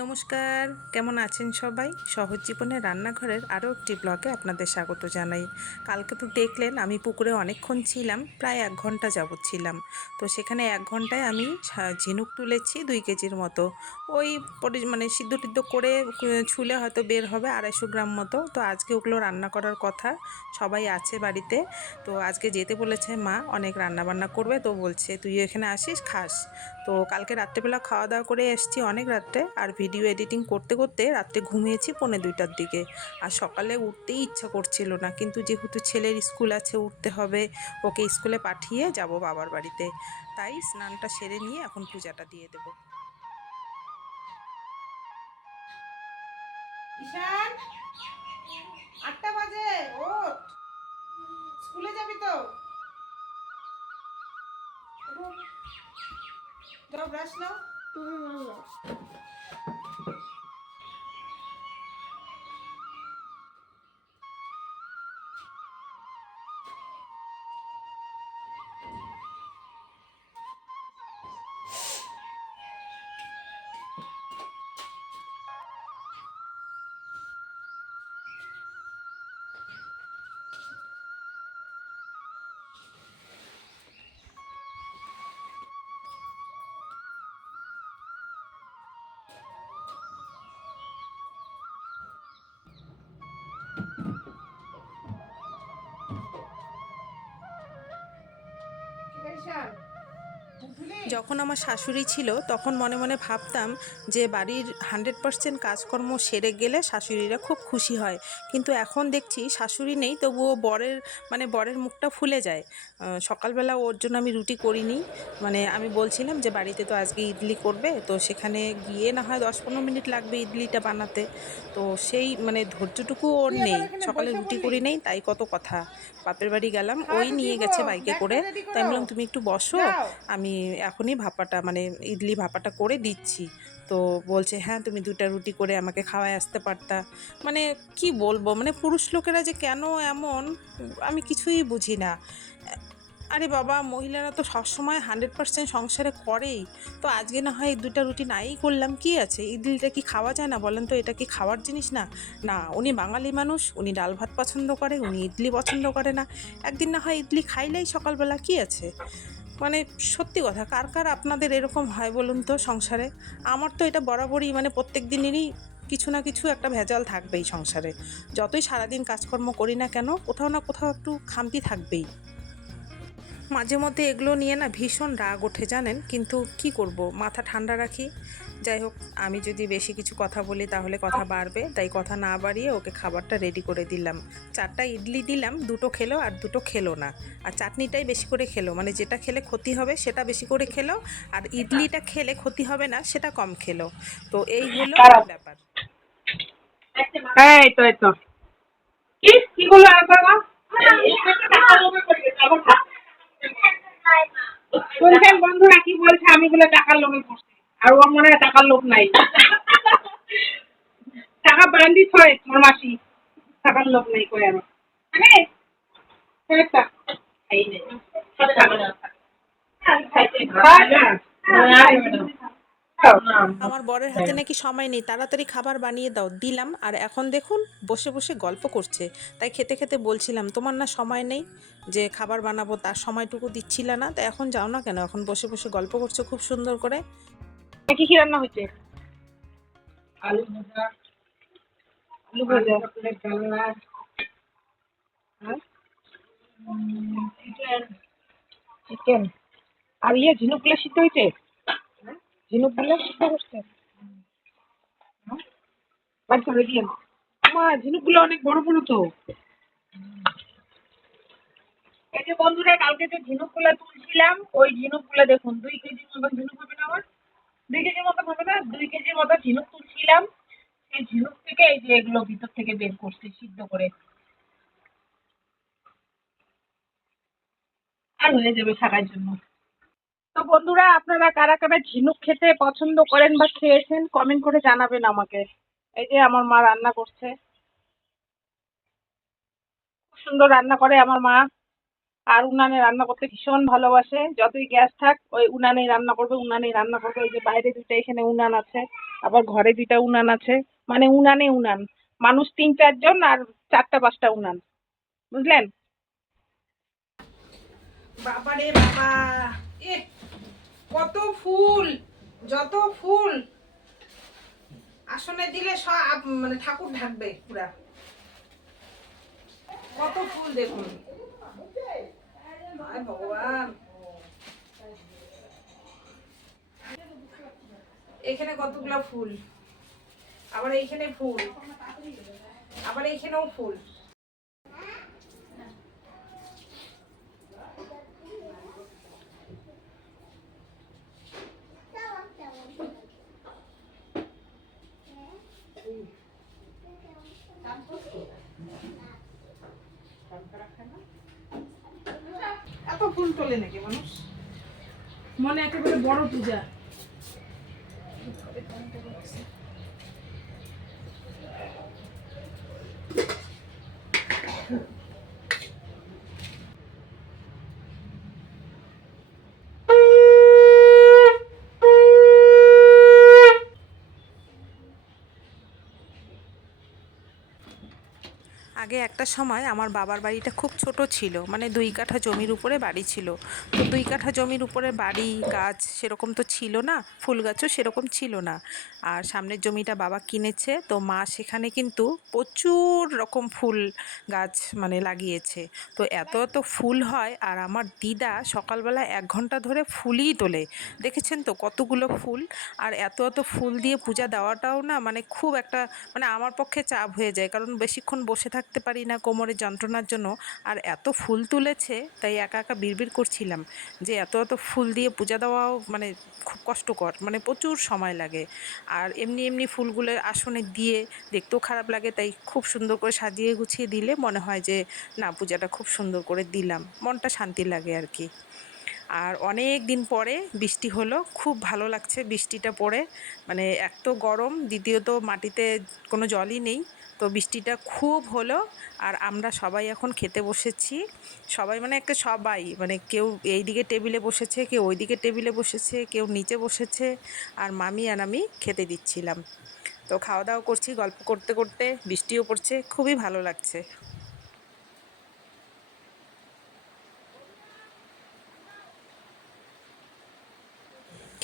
নমস্কার, কেমন আছেন সবাই? সহজ জীবনের রান্নাঘরের আরও একটি ব্লগে আপনাদের স্বাগত জানাই। কালকে তো দেখলেন আমি পুকুরে অনেকক্ষণ ছিলাম, প্রায় 1 ঘন্টা যাবৎ ছিলাম। তো সেখানে 1 ঘন্টায় আমি ঝিনুক তুলেছি 2 কেজির মতো। ওই মানে সিদ্ধ টিদ্ধ করে ছুলে হয়তো বের হবে 250 গ্রাম মতো। তো আজকে ওগুলো রান্না করার কথা, সবাই আছে বাড়িতে। তো আজকে যেতে বলেছে মা, অনেক রান্না বান্না করবে, তো বলছে তুই এখানে আসিস খাস। তো কালকে রাত্রেবেলা খাওয়া দাওয়া করে এসেছি অনেক রাত্রে, আর ভিডিও এডিটিং করতে করতে রাত্রে ঘুমিয়েছি 2:45টার দিকে। আর সকালে উঠতেই ইচ্ছা করছিল না, কিন্তু যেহেতু ছেলের স্কুল আছে, উঠতে হবে, ওকে স্কুলে পাঠিয়ে যাব বাবার বাড়িতে। তাই স্নানটা সেরে নিয়ে এখন পূজাটা দিয়ে দেবো। ঈশান, 8টা বাজে, ওঠ, স্কুলে যাবি তো? যাও ব্রাশ নাও। যখন আমার শাশুড়ি ছিল তখন মনে মনে ভাবতাম যে বাড়ির 100% কাজকর্ম সেরে গেলে শাশুড়িরা খুব খুশি হয়। কিন্তু এখন দেখছি শাশুড়ি নেই, তবুও বরের মুখটা ফুলে যায়। সকালবেলা ওর জন্য আমি রুটি করিনি। মানে আমি বলছিলাম যে বাড়িতে তো আজকে ইডলি করবে, তো সেখানে গিয়ে না হয় 10-15 মিনিট লাগবে ইডলিটা বানাতে। তো সেই মানে ধৈর্যটুকু ওর নেই, সকালে রুটি করি নেই তাই কত কথা। বাপের বাড়ি গেলাম, ওই নিয়ে গেছে বাইকে করে। তাই আমি বললাম তুমি একটু বসো, আমি এখনই ভাপাটা মানে ইডলি ভাপাটা করে দিচ্ছি। তো বলছে হ্যাঁ তুমি 2টা রুটি করে আমাকে খাওয়ায় আসতে পারতা। মানে কি বলবো, মানে পুরুষ লোকেরা যে কেন এমন, আমি কিছুই বুঝি না। আরে বাবা, মহিলারা তো সবসময় 100% সংসারে করেই। তো আজকে না হয় 2টা রুটি নাই করলাম, কি আছে, ইডলিটা কি খাওয়া যায় না বলেন তো? এটা কি খাওয়ার জিনিস না? না, উনি বাঙালি মানুষ, উনি ডাল ভাত পছন্দ করে, উনি ইডলি পছন্দ করে না। একদিন না হয় ইডলি খাইলেই সকালবেলা, কি আছে? মানে সত্যি কথা, কার কার আপনাদের এরকম হয় বলুন তো সংসারে? আমার তো এটা বরাবরই, মানে প্রত্যেক দিনেরই কিছু না কিছু একটা ভেজাল থাকবেই সংসারে। যতই সারাদিন কাজকর্ম করি না কেন, কোথাও না কোথাও একটু খামতি থাকবেই। মাঝে মধ্যে এগুলো নিয়ে না ভীষণ রাগ ওঠে জানেন, কিন্তু কি করব, মাথা ঠান্ডা রাখি। যাই হোক, আমি যদি বেশি কিছু কথা বলি তাহলে কথা বাড়বে, তাই কথা না বাড়িয়ে ওকে খাবারটা রেডি করে দিলাম। 4টা ইডলি দিলাম, 2টো খেলো আর 2টো খেলো না। আর চাটনিটাই বেশি করে খেলো, মানে যেটা খেলে ক্ষতি হবে সেটা বেশি করে খেলো, আর ইডলিটা খেলে ক্ষতি হবে না সেটা কম খেলো। তো এই হলো খারাপ। ব্যাপার। হ্যাঁ, এই তো কি বললো আরেকবার মা? শুনছেন বন্ধুরা কি বলছে? আমি বলে টাকার লোভে পড়ছি, আর ওর মনে হয় টাকার লোভ নাই। টাকা বান্ডিস হয় মোর মাসি, টাকার লোভ নাই কই আমার। মানে একটা এই নে আমার বরের হাতে নাকি সময় নেই, তাড়াতাড়ি খাবার বানিয়ে দাও, দিলাম। আর এখন দেখুন বসে বসে গল্প করছে। তাই খেতে খেতে বলছিলাম তোমার না সময় নেই, যে খাবার বানাবো তার সময়টুকু দিচ্ছিলে না, তাই এখন যাও না কেন, এখন বসে বসে গল্প করছো খুব সুন্দর করে। কি কি রান্না হয়েছে? আলু ভাজা, আলু ভাজা, ডালনা, চিকেন, চিকেন। আর ইয়ে ঝিনুকগুলো সিদ্ধ হয়েছে? ঝিনুকগুলো সিদ্ধ করছে? বাড়ি করে দিয়ে মা, ঝিনুকগুলো অনেক বড় বড় তো। এই যে বন্ধুরা, কালকে যে ঝিনুকগুলো তুলছিলাম, ওই ঝিনুকগুলো দেখুন 2 কেজির মতো ঝিনুক হবে না আমার? 2 কেজির মতো হবে না? 2 কেজির মতো ঝিনুক তুলছিলাম। সেই ঝিনুক থেকে এই যে এগুলো ভিতর থেকে বের করছি সিদ্ধ করে। আর হয়ে যাবে থাকার জন্য। তো বন্ধুরা, আপনারা কারা কারা ঝিনুক খেতে পছন্দ করেন বা খেয়েছেন কমেন্ট করে জানাবেন আমাকে। এই যে আমার মা রান্না করছে, খুব সুন্দর রান্না করে আমার মা। আর উনানে রান্না করতে ভীষণ ভালোবাসে, যতই গ্যাস থাক ওই উনানেই রান্না করবে, উনানেই রান্না করবে। ওই যে বাইরে দুটো এখানে উনান আছে, আবার ঘরে 2টা উনান আছে, মানে উনানে উনান, মানুষ 3-4 জন আর 4টা-5টা উনান, বুঝলেন? বাবারে বাবা, এ কত ফুল, যত ফুল আসনে দিলে সব মানে ঠাকুর ঢাকবে পুরা। কত ফুল দেখুন, হায় ভগবান। এখানে কতগুলো ফুল, আবার এইখানে ফুল, আবার এইখানেও ফুল। এত ফুল তোলে নাকি মানুষ, মনে একেবারে বড় পূজা। আগে একটা সময় আমার বাবার বাড়িটা খুব ছোট ছিল, মানে 2 কাঠা জমির উপরে বাড়ি ছিল। তো 2 কাঠা জমির উপরে বাড়ি, গাছ সেরকম তো ছিল না, ফুল গাছও সেরকম ছিল না। আর সামনের জমিটা বাবা কিনেছে, তো মা সেখানে কিন্তু প্রচুর রকম ফুল গাছ মানে লাগিয়েছে। তো এত এত ফুল হয়, আর আমার দিদা সকালবেলা 1 ঘন্টা ধরে ফুলই তোলে। দেখেছেন তো কতগুলো ফুল, আর এত এত ফুল দিয়ে পূজা দেওয়াটাও না মানে খুব একটা, মানে আমার পক্ষে চাপ হয়ে যায়, কারণ বেশিক্ষণ বসে থাকতে পারি না কোমরের যন্ত্রণার জন্য। আর এত ফুল তুলেছে, তাই একা একা বিড়বিড় করছিলাম যে এত এত ফুল দিয়ে পূজা দেওয়াও মানে খুব কষ্টকর, মানে প্রচুর সময় লাগে। আর এমনি এমনি ফুলগুলো আসনে দিয়ে দেখতেও খারাপ লাগে, তাই খুব সুন্দর করে সাজিয়ে গুছিয়ে দিলে মনে হয় যে না, পূজাটা খুব সুন্দর করে দিলাম, মনটা শান্তি লাগে আর কি। আর অনেক দিন পরে বৃষ্টি হলো, খুব ভালো লাগছে বৃষ্টিটা পড়ে। মানে এক তো গরম, দ্বিতীয়ত মাটিতে কোনো জলই নেই, তো বৃষ্টিটা খুব হলো। আর আমরা সবাই এখন খেতে বসেছি, সবাই মানে একটা সবাই, মানে কেউ এইদিকে টেবিলে বসেছে, কেউ ওইদিকে টেবিলে বসেছে, কেউ নিচে বসেছে, আর মামি আর আমি খেতে দিচ্ছিলাম। তো খাওয়া দাওয়া করছি গল্প করতে করতে, বৃষ্টিও পড়ছে, খুবই ভালো লাগছে।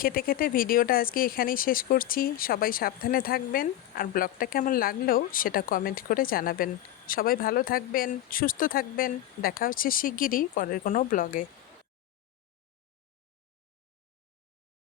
খেতে খেতে ভিডিওটা আজকে এখানেই শেষ করছি। সবাই সাবধানে থাকবেন, আর ব্লগটা কেমন লাগলো সেটা কমেন্ট করে জানাবেন। সবাই ভালো থাকবেন, সুস্থ থাকবেন। দেখা হচ্ছে শিগগিরই পরের কোনো ব্লগে।